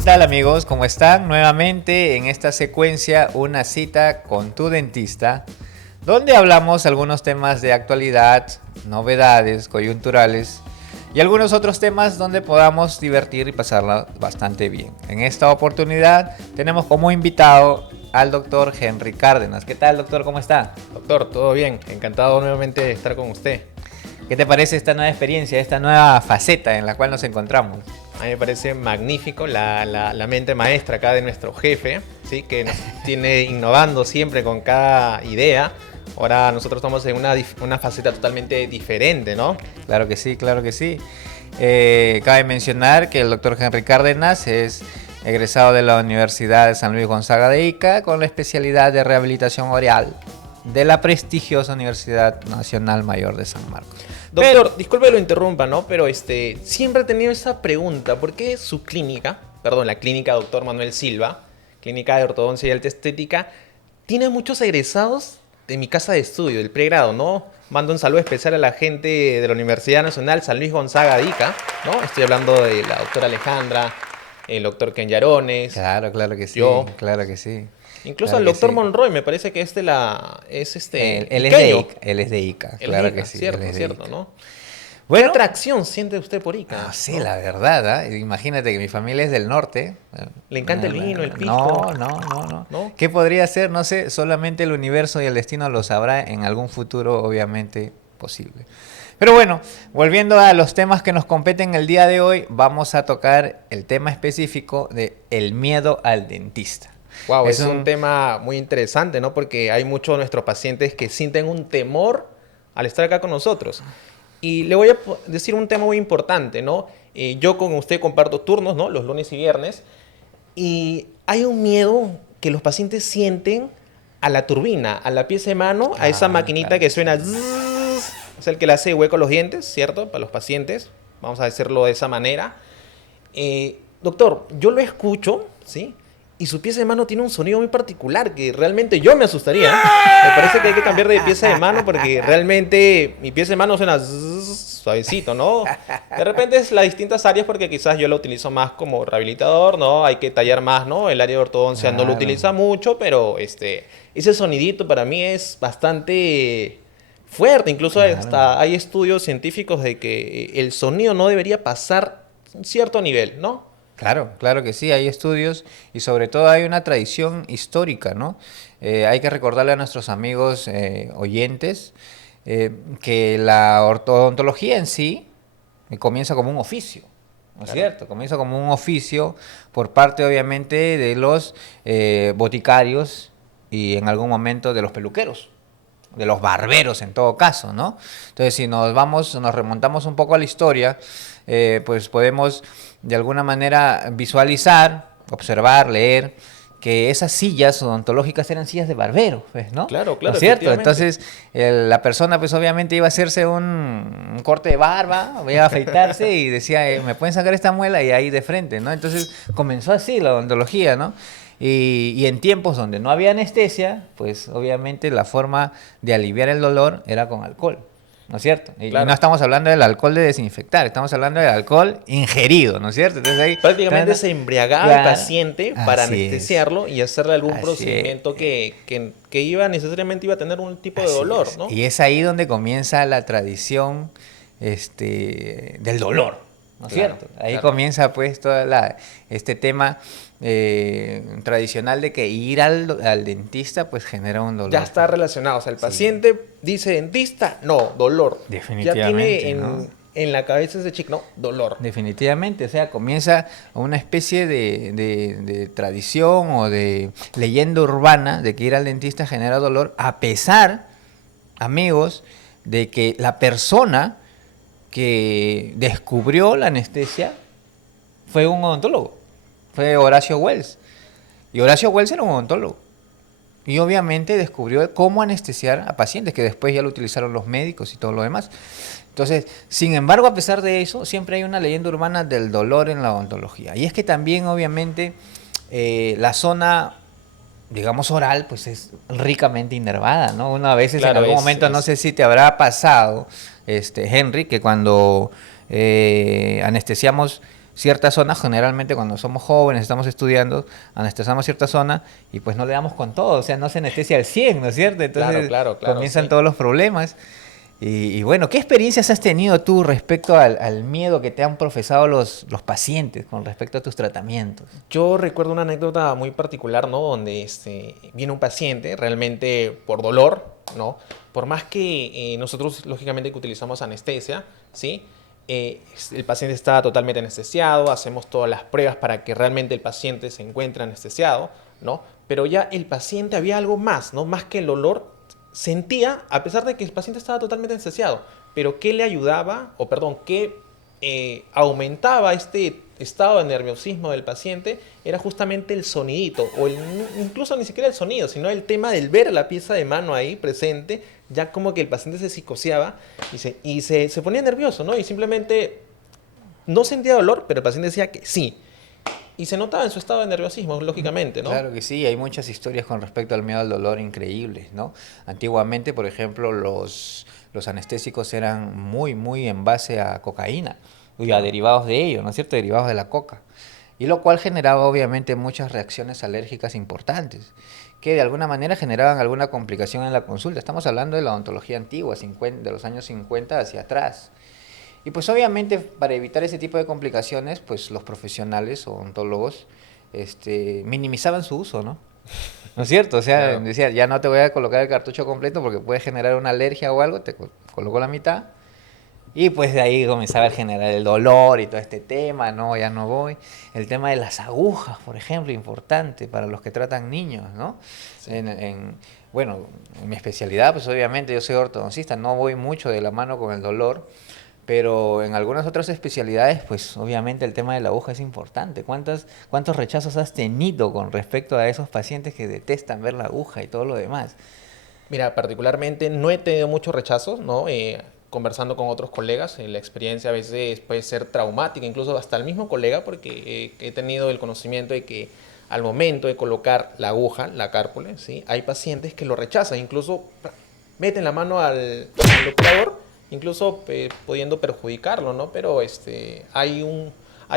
¿Qué tal amigos? ¿Cómo están? Nuevamente en esta secuencia Una cita con tu dentista, donde hablamos algunos temas de actualidad, novedades, coyunturales y algunos otros temas donde podamos divertir y pasarla bastante bien. En esta oportunidad tenemos como invitado al doctor Henry Cárdenas. ¿Qué tal, doctor? ¿Cómo está? Doctor, todo bien. Encantado nuevamente de estar con usted. ¿Qué te parece esta nueva experiencia, esta nueva faceta en la cual nos encontramos? A mí me parece magnífico la mente maestra acá de nuestro jefe, ¿sí? Que nos tiene innovando siempre con cada idea. Ahora nosotros estamos en una faceta totalmente diferente, ¿no? Claro que sí, claro que sí. Cabe mencionar que el doctor Henry Cárdenas es egresado de la Universidad de San Luis Gonzaga de Ica con la especialidad de rehabilitación oral de la prestigiosa Universidad Nacional Mayor de San Marcos. Doctor, disculpe que lo interrumpa, ¿no? Pero siempre he tenido esa pregunta. ¿Por qué su clínica, la clínica Dr. Manuel Silva, clínica de ortodoncia y alta estética, tiene muchos egresados de mi casa de estudio, del pregrado, ¿no? Mando un saludo especial a la gente de la Universidad Nacional San Luis Gonzaga de Ica, ¿no? Estoy hablando de la doctora Alejandra, el doctor Ken Yarones. Claro, claro que sí. Yo. Claro que sí. Incluso Claro al que doctor sí. Monroy, me parece que Él es de iqueño. Ica, él es de Ica, Él claro es de que Ica, sí. cierto, él es de cierto, Ica. ¿no? ¿Qué Bueno, atracción siente usted por Ica? no sé, ¿no? la verdad, ¿eh? Imagínate que mi familia es del norte. ¿Le encanta el vino, el pisco? No. ¿No? ¿Qué podría ser? No sé, solamente el universo y el destino lo sabrá en algún futuro, obviamente, posible. Pero bueno, volviendo a los temas que nos competen el día de hoy, vamos a tocar el tema específico de el miedo al dentista. Wow, es un tema muy interesante, ¿no? Porque hay muchos de nuestros pacientes que sienten un temor al estar acá con nosotros. Y le voy a decir un tema muy importante, ¿no? Yo con usted comparto turnos, ¿no? Los lunes y viernes. Y hay un miedo que los pacientes sienten a la turbina, a la pieza de mano, a esa maquinita claro. que suena zzzz, es el que le hace hueco a los dientes, ¿cierto? Para los pacientes. Vamos a decirlo de esa manera. Doctor, yo lo escucho, ¿sí? Y su pieza de mano tiene un sonido muy particular que realmente yo me asustaría. Me parece que hay que cambiar de pieza de mano porque realmente mi pieza de mano suena zzzz, suavecito, ¿no? De repente es las distintas áreas porque quizás yo lo utilizo más como rehabilitador, ¿no? Hay que tallar más, ¿no? El área de ortodoncia no lo utiliza mucho, pero ese sonidito para mí es bastante fuerte. Incluso hasta hay estudios científicos de que el sonido no debería pasar un cierto nivel, ¿no? Claro, claro que sí, hay estudios y sobre todo hay una tradición histórica, ¿no? Hay que recordarle a nuestros amigos oyentes que la odontología en sí comienza como un oficio, ¿no es cierto? Comienza como un oficio por parte obviamente de los boticarios y en algún momento de los peluqueros, de los barberos en todo caso, ¿no? Entonces si nos remontamos un poco a la historia, pues podemos de alguna manera visualizar, observar, leer que esas sillas odontológicas eran sillas de barbero, pues, ¿no? Claro, ¿No es cierto? Entonces la persona pues obviamente iba a hacerse un corte de barba, iba a afeitarse y decía, ¿me pueden sacar esta muela? Y ahí de frente, ¿no? Entonces comenzó así la odontología, ¿no? Y en tiempos donde no había anestesia, pues obviamente la forma de aliviar el dolor era con alcohol, ¿no es cierto? Y Claro. no estamos hablando del alcohol de desinfectar, estamos hablando del alcohol ingerido, ¿no es cierto? Entonces ahí Prácticamente se embriagaba el paciente para Así anestesiarlo y hacerle algún Así procedimiento es. que necesariamente iba a tener un tipo de Así dolor, es. ¿no? Y es ahí donde comienza la tradición del dolor, ¿no es Claro, cierto? Ahí claro. comienza pues todo este tema tradicional de que ir al dentista pues genera un dolor. Ya está relacionado. O sea, el Sí. paciente dice dentista, no, dolor. Ya Definitivamente, tiene ¿no? en la cabeza ese chico, no, dolor. Definitivamente, o sea, comienza una especie de tradición o de leyenda urbana de que ir al dentista genera dolor, a pesar, amigos, de que la persona que descubrió la anestesia fue un odontólogo, fue Horacio Wells. Y Horacio Wells era un odontólogo. Y obviamente descubrió cómo anestesiar a pacientes, que después ya lo utilizaron los médicos y todo lo demás. Entonces, sin embargo, a pesar de eso, siempre hay una leyenda urbana del dolor en la odontología. Y es que también, obviamente, la zona, digamos, oral, pues es ricamente inervada, ¿no? Uno a veces Claro, en algún momento, no sé si te habrá pasado, Henry, que cuando anestesiamos cierta zona, generalmente cuando somos jóvenes, estamos estudiando, anestesiamos cierta zona y pues no le damos con todo, o sea, no se anestesia al 100, ¿no es cierto? Claro, Entonces claro, claro, comienzan sí. todos los problemas. Y bueno, ¿qué experiencias has tenido tú respecto al miedo que te han profesado los pacientes con respecto a tus tratamientos? Yo recuerdo una anécdota muy particular, ¿no? Donde viene un paciente realmente por dolor, ¿no? Por más que nosotros, lógicamente, que utilizamos anestesia, ¿sí? El paciente está totalmente anestesiado, hacemos todas las pruebas para que realmente el paciente se encuentre anestesiado, ¿no? Pero ya el paciente había algo más, ¿no? Más que el olor, sentía, a pesar de que el paciente estaba totalmente anestesiado, pero ¿qué le ayudaba, o perdón, qué aumentaba este estado de nerviosismo del paciente? Era justamente el sonidito, o incluso ni siquiera el sonido, sino el tema del ver la pieza de mano ahí presente, ya como que el paciente se psicoseaba se ponía nervioso, ¿no? Y simplemente no sentía dolor, pero el paciente decía que sí. Y se notaba en su estado de nerviosismo, lógicamente, ¿no? Claro que sí, hay muchas historias con respecto al miedo al dolor increíbles, ¿no? Antiguamente, por ejemplo, los anestésicos eran muy en base a cocaína y a Claro. derivados de ello, ¿no es cierto? Derivados de la coca. Y lo cual generaba obviamente muchas reacciones alérgicas importantes, que de alguna manera generaban alguna complicación en la consulta. Estamos hablando de la odontología antigua, de los años 50 hacia atrás. Y pues obviamente para evitar ese tipo de complicaciones, pues los profesionales o odontólogos minimizaban su uso, ¿no? ¿No es cierto? O sea, Claro. decía, ya no te voy a colocar el cartucho completo porque puede generar una alergia o algo, te coloco la mitad. Y pues de ahí comenzaba a generar el dolor y todo este tema, no, ya no voy. El tema de las agujas, por ejemplo, importante para los que tratan niños, ¿no? Sí. Bueno, en mi especialidad, pues obviamente yo soy ortodoncista, no voy mucho de la mano con el dolor, pero en algunas otras especialidades, pues obviamente el tema de la aguja es importante. ¿Cuántos rechazos has tenido con respecto a esos pacientes que detestan ver la aguja y todo lo demás? Mira, particularmente no he tenido muchos rechazos, ¿no? Conversando con otros colegas, la experiencia a veces puede ser traumática, incluso hasta el mismo colega, porque he tenido el conocimiento de que al momento de colocar la aguja, la cárpula, ¿sí? Hay pacientes que lo rechazan, incluso meten la mano al obturador, incluso pudiendo perjudicarlo, ¿no? Pero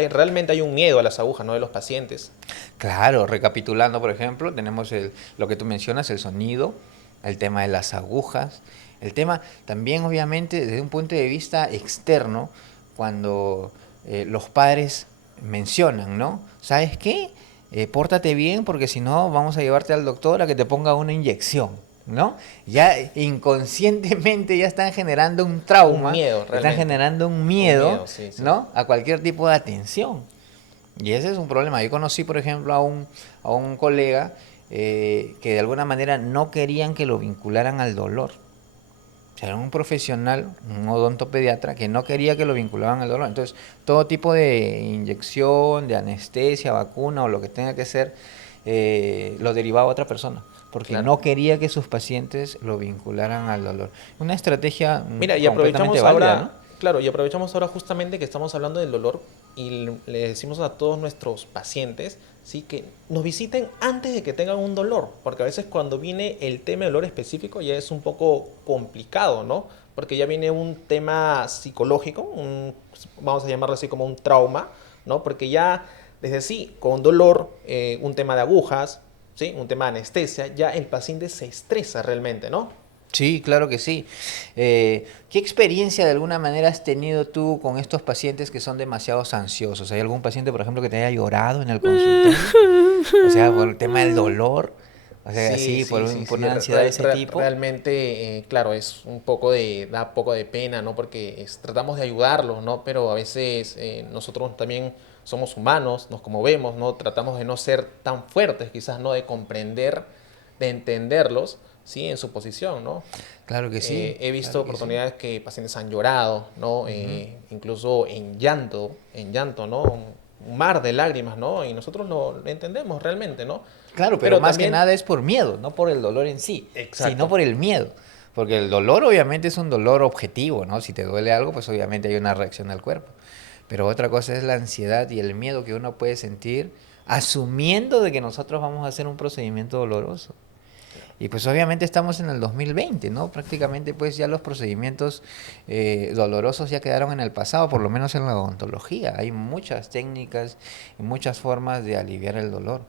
realmente hay un miedo a las agujas, ¿no? De los pacientes. Claro, recapitulando, por ejemplo, tenemos lo que tú mencionas, el sonido, el tema de las agujas, el tema también obviamente desde un punto de vista externo, cuando los padres mencionan, ¿no? ¿Sabes qué? Pórtate bien porque si no vamos a llevarte al doctor a que te ponga una inyección, ¿no? Ya inconscientemente ya están generando un Un trauma, miedo, están realmente. generando un Un miedo, miedo, sí, sí. ¿no? A cualquier tipo de atención. Y ese es un problema. Yo conocí, por ejemplo, a un colega que de alguna manera no querían que lo vincularan al dolor. O sea, era un profesional, un odontopediatra, que no quería que lo vincularan al dolor. Entonces, todo tipo de inyección, de anestesia, vacuna o lo que tenga que ser, lo derivaba a otra persona, porque Claro. no quería que sus pacientes lo vincularan al dolor. Una estrategia Mira, y completamente aprovechamos válida, ¿no? ahora, claro, y aprovechamos ahora justamente que estamos hablando del dolor y le decimos a todos nuestros pacientes, sí, que nos visiten antes de que tengan un dolor, porque a veces cuando viene el tema del dolor específico ya es un poco complicado, ¿no? Porque ya viene un tema psicológico, vamos a llamarlo así como un trauma, ¿no? Porque ya desde sí, con dolor, un tema de agujas, ¿sí? Un tema de anestesia, ya el paciente se estresa realmente, ¿no? Sí, claro que sí. ¿Qué experiencia de alguna manera has tenido tú con estos pacientes que son demasiado ansiosos? ¿Hay algún paciente, por ejemplo, que te haya llorado en el consultorio? O sea, por el tema del dolor, o sea, Sí, así, sí, sí, por sí. una ansiedad de ese tipo. Realmente, claro, es un poco da poco de pena, ¿no? Porque tratamos de ayudarlos, ¿no? Pero a veces nosotros también somos humanos, nos conmovemos, ¿no? Tratamos de no ser tan fuertes, quizás, ¿no? De comprender, de entenderlos, ¿sí? En su posición, ¿no? Claro que sí, He visto claro que sí. oportunidades que pacientes han llorado, ¿no? Ujú. Incluso en llanto, ¿no? Un mar de lágrimas, ¿no? Y nosotros lo entendemos realmente, ¿no? Claro, pero Pero más que también, nada es por miedo, no por el dolor en sí, sino exacto. por el miedo. Porque el dolor obviamente es un dolor objetivo, ¿no? Si te duele algo, pues obviamente hay una reacción del cuerpo. Pero otra cosa es la ansiedad y el miedo que uno puede sentir asumiendo de que nosotros vamos a hacer un procedimiento doloroso. Y pues obviamente estamos en el 2020, ¿no? Prácticamente pues ya los procedimientos dolorosos ya quedaron en el pasado, por lo menos en la odontología. Hay muchas técnicas y muchas formas de aliviar el dolor.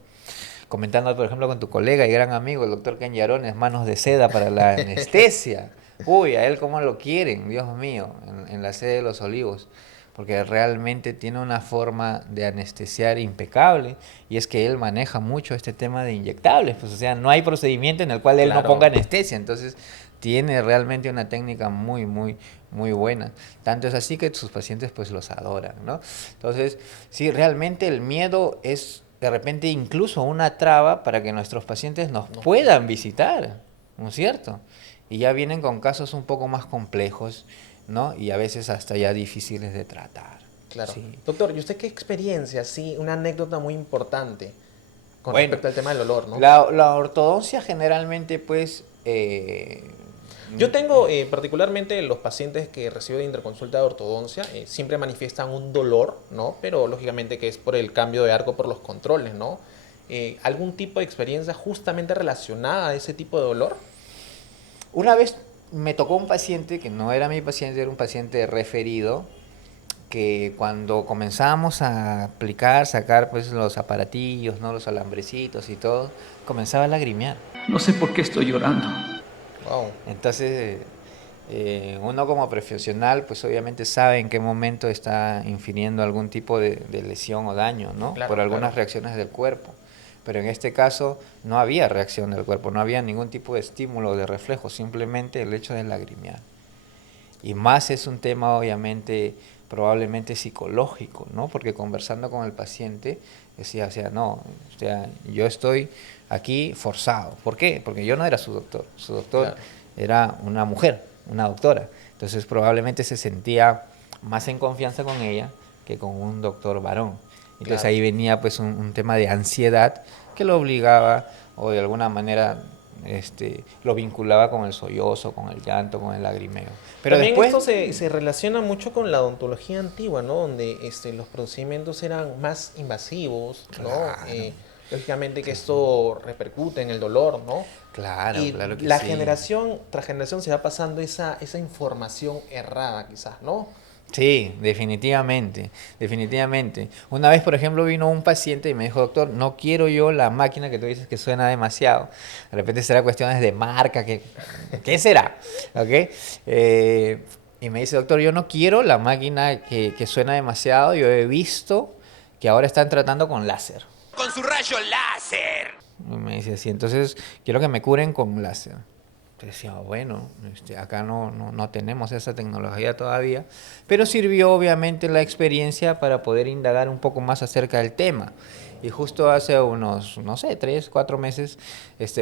Comentando, por ejemplo, con tu colega y gran amigo, el doctor Ken Yarones, manos de seda para la anestesia. Uy, a él cómo lo quieren, Dios mío, en la sede de los Olivos, porque realmente tiene una forma de anestesiar impecable, y es que él maneja mucho este tema de inyectables, pues o sea, no hay procedimiento en el cual él no ponga Claro. anestesia, entonces tiene realmente una técnica muy, muy, muy buena. Tanto es así que sus pacientes pues los adoran, ¿no? Entonces, sí, realmente el miedo es de repente incluso una traba para que nuestros pacientes nos No, puedan visitar, ¿no es cierto? Y ya vienen con casos un poco más complejos, ¿no? Y a veces hasta ya difíciles de tratar. claro. Sí. Doctor, ¿y usted qué experiencia? Sí, una anécdota muy importante con Bueno, respecto al tema del olor, ¿no? la ortodoncia generalmente, pues, Yo tengo particularmente los pacientes que reciben interconsulta de ortodoncia, siempre manifiestan un dolor, ¿no? Pero lógicamente que es por el cambio de arco por los controles, ¿no? ¿Algún tipo de experiencia justamente relacionada a ese tipo de dolor? una vez me tocó un paciente que no era mi paciente, era un paciente referido, que cuando comenzábamos a aplicar, sacar pues los aparatillos, ¿no? Los alambrecitos y todo, comenzaba a lagrimear. No sé por qué estoy llorando. Wow, Entonces, uno como profesional, pues obviamente sabe en qué momento está infiriendo algún tipo de lesión o daño, ¿no? Por claro, claro. algunas reacciones del cuerpo. Pero en este caso no había reacción del cuerpo, no había ningún tipo de estímulo o de reflejo, simplemente el hecho de lagrimear. Y más es un tema obviamente probablemente psicológico, ¿no? Porque conversando con el paciente decía, o sea, no, o sea, yo estoy aquí forzado. ¿Por qué? Porque yo no era su doctor Claro. era una mujer, una doctora. Entonces probablemente se sentía más en confianza con ella que con un doctor varón. Entonces Claro. ahí venía pues un tema de ansiedad que lo obligaba o de alguna manera lo vinculaba con el sollozo, con el llanto, con el lagrimeo. Pero También después, esto se relaciona mucho con la odontología antigua, ¿no? Donde los procedimientos eran más invasivos, ¿no? claro, Lógicamente que esto repercute en el dolor, ¿no? claro, Y claro que la sí. generación tras generación se va pasando esa información errada, quizás, ¿no? Sí, definitivamente, definitivamente. Una vez, por ejemplo, vino un paciente y me dijo, doctor, no quiero yo la máquina que tú dices que suena demasiado. De repente será cuestiones de marca, ¿qué será? ¿Ok? Y me dice, doctor, yo no quiero la máquina que suena demasiado. Yo he visto que ahora están tratando con láser. Con su rayo láser. Y me dice así, entonces quiero que me curen con láser. Entonces decía, bueno, acá no tenemos esa tecnología todavía, pero sirvió obviamente la experiencia para poder indagar un poco más acerca del tema. Y justo hace unos, no sé, 3, 4 meses,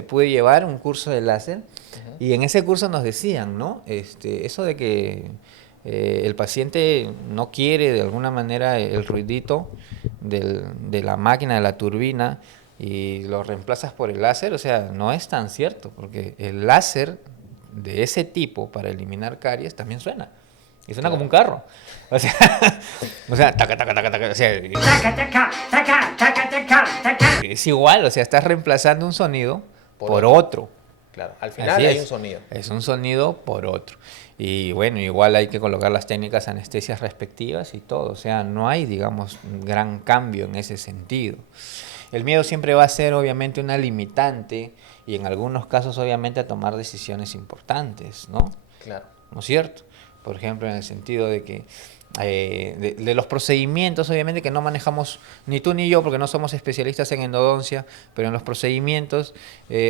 pude llevar un curso de láser, y en ese curso nos decían, ¿no? Eso de que el paciente no quiere de alguna manera el ruidito de la máquina, de la turbina, y lo reemplazas por el láser, o sea, no es tan cierto, porque el láser de ese tipo para eliminar caries también suena. Y suena como un Claro. carro. O sea, taca, taca, taca, taca, o sea, es igual, o sea, estás reemplazando un sonido Por por otro. otro. Claro, al Así final hay un es. sonido. Es un sonido por otro. Y bueno, igual hay que colocar las técnicas anestesias respectivas y todo. O sea, no hay, digamos, un gran cambio en ese sentido. El miedo siempre va a ser, obviamente, una limitante, y en algunos casos, obviamente, a tomar decisiones importantes, ¿no? Claro. ¿No es cierto? Por ejemplo, en el sentido de que de los procedimientos, obviamente que no manejamos ni tú ni yo, porque no somos especialistas en endodoncia, pero en los procedimientos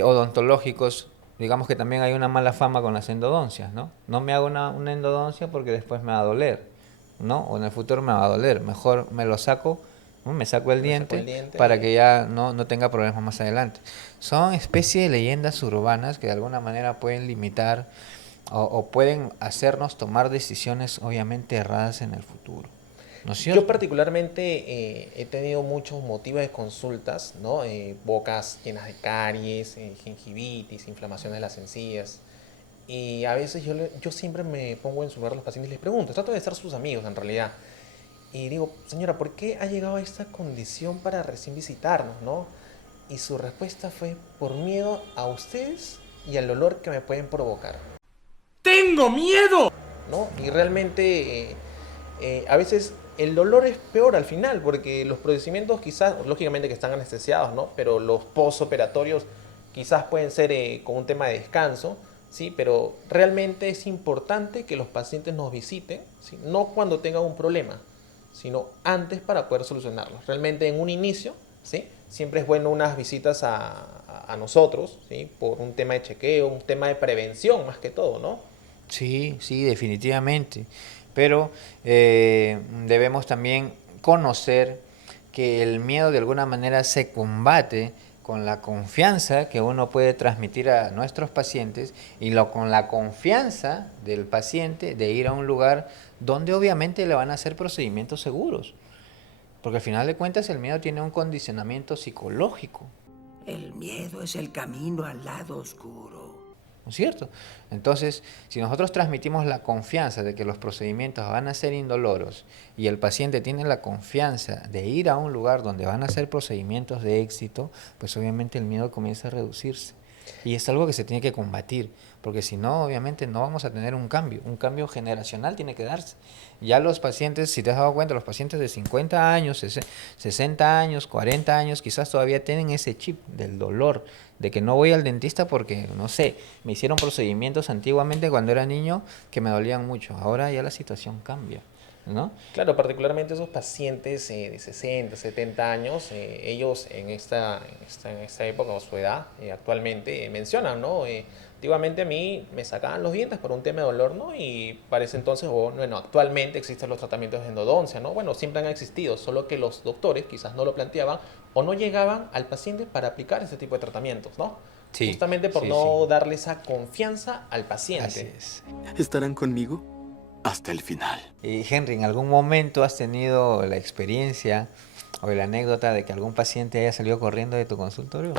odontológicos, digamos que también hay una mala fama con las endodoncias, ¿no? No me hago una endodoncia porque después me va a doler, ¿no? O en el futuro me va a doler, mejor me lo saco, ¿no? Me saco el Me saco el diente diente para y- que ya no tenga problemas más adelante. Son especie de leyendas urbanas que de alguna manera pueden limitar o pueden hacernos tomar decisiones obviamente erradas en el futuro. ¿No es Yo cierto? particularmente he tenido muchos motivos de consultas, ¿no? Bocas llenas de caries, gingivitis, inflamaciones de las encías. Y a veces yo siempre me pongo en su lugar a los pacientes y les pregunto, trato de estar sus amigos en realidad. Y digo, señora, ¿por qué ha llegado a esta condición para recién visitarnos, no? Y su respuesta fue, por miedo a ustedes y al dolor que me pueden provocar. ¡Tengo miedo! ¿No? Y realmente a veces el dolor es peor al final, porque los procedimientos quizás, lógicamente que están anestesiados, ¿no? Pero los postoperatorios quizás pueden ser con un tema de descanso, ¿sí? Pero realmente es importante que los pacientes nos visiten, ¿sí? No cuando tengan un problema, sino antes para poder solucionarlo. Realmente en un inicio, ¿sí? Siempre es bueno unas visitas a nosotros, ¿sí? Por un tema de chequeo, un tema de prevención más que todo, ¿no? Sí, sí, definitivamente. Pero debemos también conocer que el miedo de alguna manera se combate con la confianza que uno puede transmitir a nuestros pacientes y con la confianza del paciente de ir a un lugar donde obviamente le van a hacer procedimientos seguros. Porque al final de cuentas el miedo tiene un condicionamiento psicológico. El miedo es el camino al lado oscuro. ¿No es cierto? Entonces, si nosotros transmitimos la confianza de que los procedimientos van a ser indoloros y el paciente tiene la confianza de ir a un lugar donde van a hacer procedimientos de éxito, pues obviamente el miedo comienza a reducirse. Y es algo que se tiene que combatir, porque si no, obviamente no vamos a tener un cambio generacional tiene que darse. Ya los pacientes, si te has dado cuenta, los pacientes de 50 años, 60 años, 40 años, quizás todavía tienen ese chip del dolor, de que no voy al dentista porque, no sé, me hicieron procedimientos antiguamente cuando era niño que me dolían mucho. Ahora ya la situación cambia, ¿no? Claro, particularmente esos pacientes de 60, 70 años, ellos en esta época o su edad actualmente mencionan, ¿no? Antiguamente a mí me sacaban los dientes por un tema de dolor, ¿no? Y para ese entonces, bueno, actualmente existen los tratamientos de endodoncia, ¿no? Bueno, siempre han existido, solo que los doctores quizás no lo planteaban o no llegaban al paciente para aplicar ese tipo de tratamientos, ¿no? Sí, justamente por no darle esa confianza al paciente. Así es. ¿Estarán conmigo hasta el final? Y Henry, ¿en algún momento has tenido la experiencia o la anécdota de que algún paciente haya salido corriendo de tu consultorio?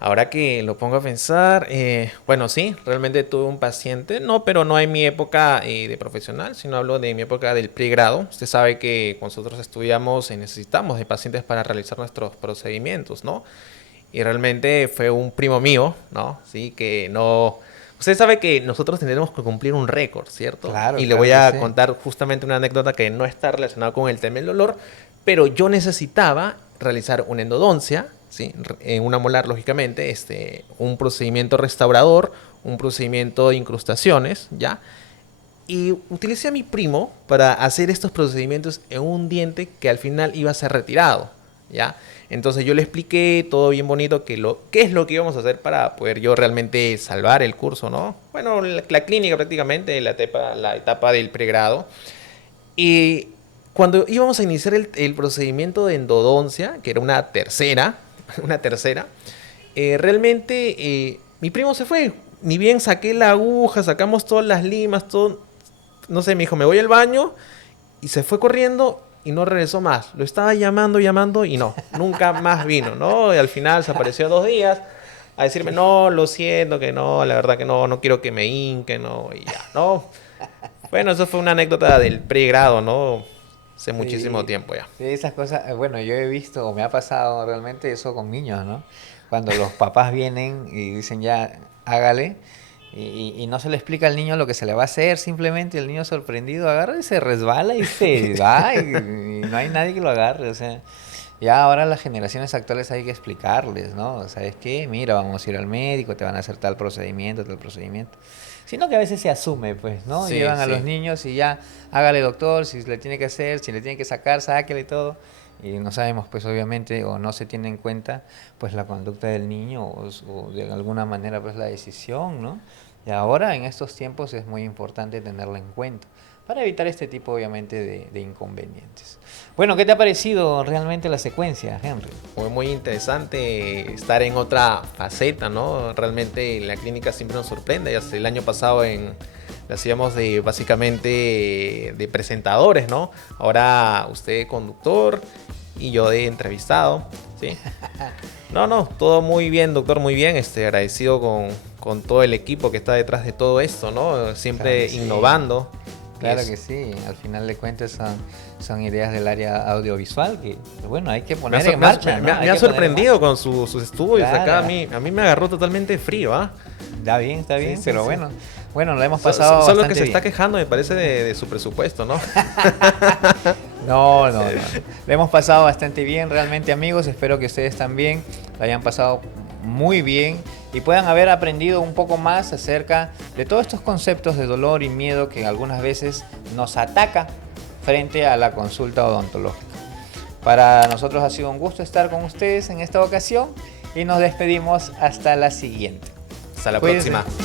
Ahora que lo pongo a pensar, bueno, sí, realmente tuve un paciente, pero no en mi época de profesional, sino hablo de mi época del pregrado. Usted sabe que cuando nosotros estudiamos necesitamos de pacientes para realizar nuestros procedimientos, ¿no? Y realmente fue un primo mío, ¿no? Sí, que no... Usted sabe que nosotros tendremos que cumplir un récord, ¿cierto? Claro, y le voy a sí. contar justamente una anécdota que no está relacionada con el tema del dolor, pero yo necesitaba realizar una endodoncia, ¿sí? En una molar, lógicamente, un procedimiento restaurador, un procedimiento de incrustaciones, ¿ya? Y utilicé a mi primo para hacer estos procedimientos en un diente que al final iba a ser retirado, ¿ya? Entonces yo le expliqué todo bien bonito qué es lo que íbamos a hacer para poder yo realmente salvar el curso, ¿no? Bueno, la clínica prácticamente, la etapa del pregrado. Y cuando íbamos a iniciar el procedimiento de endodoncia, que era una tercera, realmente mi primo se fue. Ni bien saqué la aguja, sacamos todas las limas, todo. No sé, me dijo, me voy al baño. Y se fue corriendo y no regresó más. Lo estaba llamando y no, nunca más vino, ¿no? Y al final se apareció 2 días a decirme, no, lo siento, que no, la verdad que no quiero que me hinque, no, y ya, ¿no? Bueno, eso fue una anécdota del pregrado, ¿no? Hace muchísimo tiempo ya. Sí, esas cosas, bueno, yo he visto, o me ha pasado realmente eso con niños, ¿no? Cuando los papás vienen y dicen ya, hágale, y no se le explica al niño lo que se le va a hacer, simplemente el niño sorprendido agarra y se resbala y se va, y no hay nadie que lo agarre, o sea, ya ahora las generaciones actuales hay que explicarles, ¿no? ¿Sabes qué? Mira, vamos a ir al médico, te van a hacer tal procedimiento, sino que a veces se asume, pues, ¿no? Sí, Llevan a sí. los niños y ya, hágale doctor, si le tiene que hacer, si le tiene que sacar, sáquele y todo. Y no sabemos, pues, obviamente, o no se tiene en cuenta, pues, la conducta del niño o de alguna manera, pues, la decisión, ¿no? Y ahora, en estos tiempos, es muy importante tenerla en cuenta para evitar este tipo, obviamente, de inconvenientes. Bueno, ¿qué te ha parecido realmente la secuencia, Henry? Fue muy interesante estar en otra faceta, ¿no? Realmente la clínica siempre nos sorprende. Ya el año pasado la hacíamos básicamente de presentadores, ¿no? Ahora usted conductor y yo de entrevistado, ¿sí? No, todo muy bien, doctor, muy bien. Agradecido con todo el equipo que está detrás de todo esto, ¿no? Siempre Claro, sí. innovando. Claro es. que sí, al final de cuentas son ideas del área audiovisual que, bueno, hay que poner en marcha. ¿no? Me Hay ha que poner en sorprendido con sus estudios Claro. acá. A mí me agarró totalmente frío, ¿ah? Está bien, Sí, pero sí. bueno, lo hemos pasado Solo bastante que se bien. está quejando, me parece, de su presupuesto, ¿no? No. Lo hemos pasado bastante bien, realmente, amigos. Espero que ustedes también lo hayan pasado muy bien y puedan haber aprendido un poco más acerca de todos estos conceptos de dolor y miedo que algunas veces nos ataca frente a la consulta odontológica. Para nosotros ha sido un gusto estar con ustedes en esta ocasión y nos despedimos hasta la siguiente. Hasta la Cuídense. próxima.